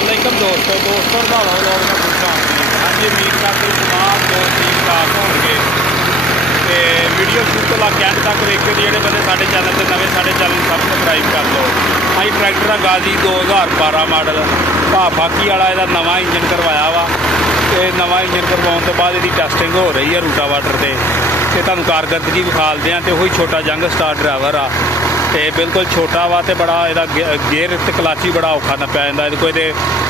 असलामकुम दोस्तों रंधावा व्लॉग में खुश हाँ जी। उम्मीद करते तमाम दोस्त ठीक ठाक होंगे तो वीडियो शुरू तो लग एंड तक वेखे जोड़े बंदे साढ़े चैनल से नवे साढ़े चैनल सबसक्राइब कर लो। अं ट्रैक्टर गाजी 2012 मॉडल फाकी वाला यदा नवा इंजन करवाया वा तो नवा इंजन करवाने तो बाद ये टैसटिंग हो रही है रूटावाटर से तुहानूं कारकरदगी विखालते हैं। तो वही छोटा जंग स्टार ड्राइवर आ तो बिल्कुल छोटा वा तो बड़ा यदा गेयर तो क्लच ही बड़ा औखा नप्या जाता है, कोई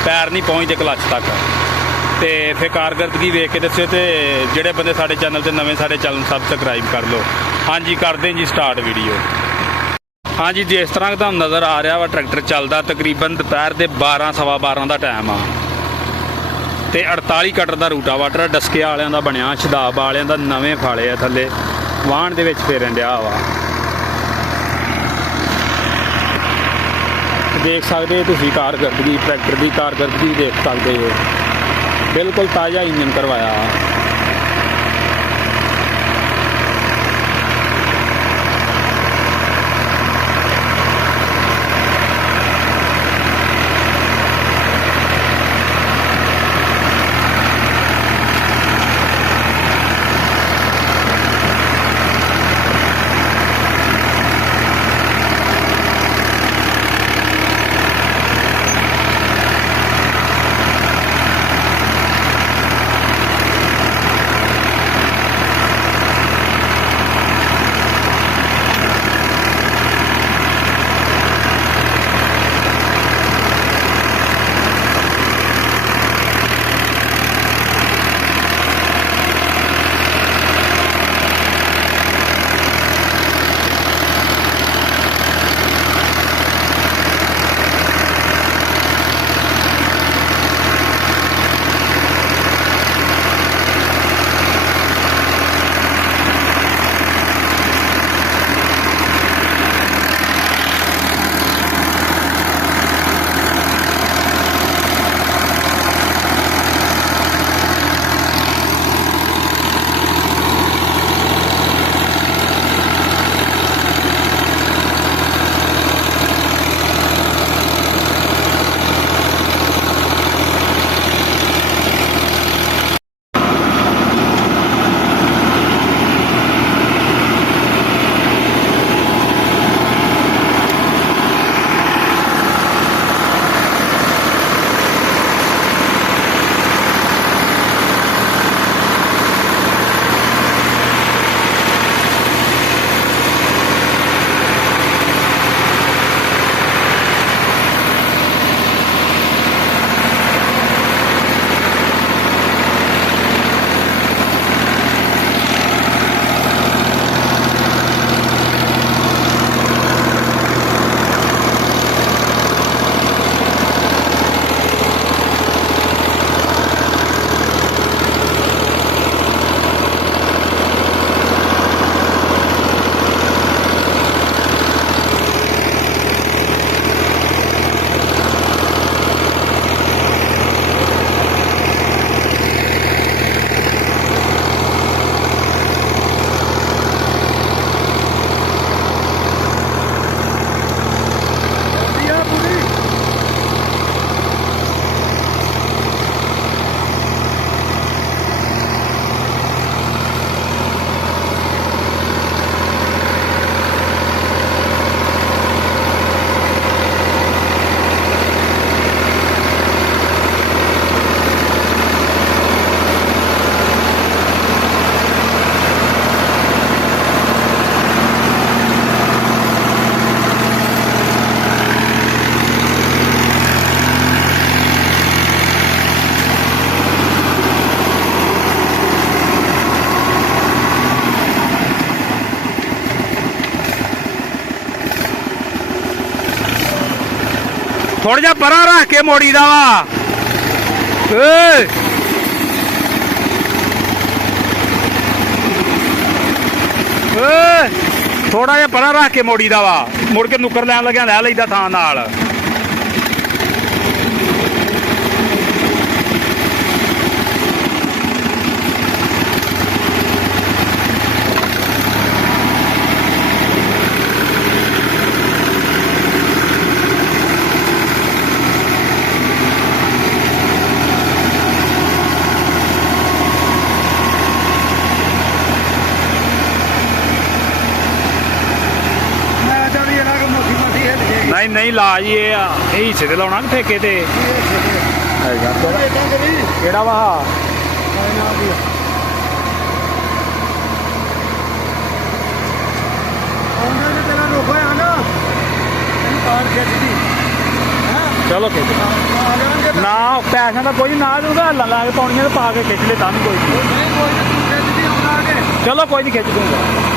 पैर नहीं पहुँचते क्लच तक। तो फिर कारकरदगी वेख के दस्यो तो जोड़े बंदे साढ़े चैनल से नवे साढ़े चैनल सबसक्राइब कर लो। हाँ जी करते हैं जी स्टार्ट वीडियो। हाँ जी जिस तरह तुहानूं नज़र आ रहा वा ट्रैक्टर चलदा तकरीबन दोपहर के 12 सवा 12 का टाइम आ तो 48 कटर का रूटावाटर डस्के वालियां दा बनिया, शदाब वालियां दा नवे फाले आ थले वाहन दे विच फेरन दिया वा। देख सकते हो तुसीं कारकरदगी ट्रैक्टर की कारकरदगी देख सकते हो, बिल्कुल ताज़ा इंजन करवाया। थोड़ा जा परा रख के मोड़ी दा वा थोड़ा जा परा रख के मोड़ी दा वा मुड़ के नुक्कर लैन लग्या लै लईदा थां नाल। ਨਹੀਂ ਨਹੀਂ ਲਾ ਜੀ ਇਹ ਹਿੱਸੇ ਤੇ ਲਾਉਣਾ ਕਿ ਠੇਕੇ ਤੇ ਹੈਗਾ ਕਿਹੜਾ ਵਾ ਚਲੋ ਖਿੱਚ ਨਾ ਪੈਸਿਆਂ ਦਾ ਕੋਈ ਨਾ ਦੂੰਗਾ ਲਾ ਕੇ ਪਾਉਣੀਆਂ ਤੇ ਪਾ ਕੇ ਖਿੱਚ ਲੈ ਤਾਂ ਵੀ ਕੋਈ ਨਹੀਂ ਚਲੋ ਕੋਈ ਨਹੀਂ ਖਿੱਚ ਦੂੰਗਾ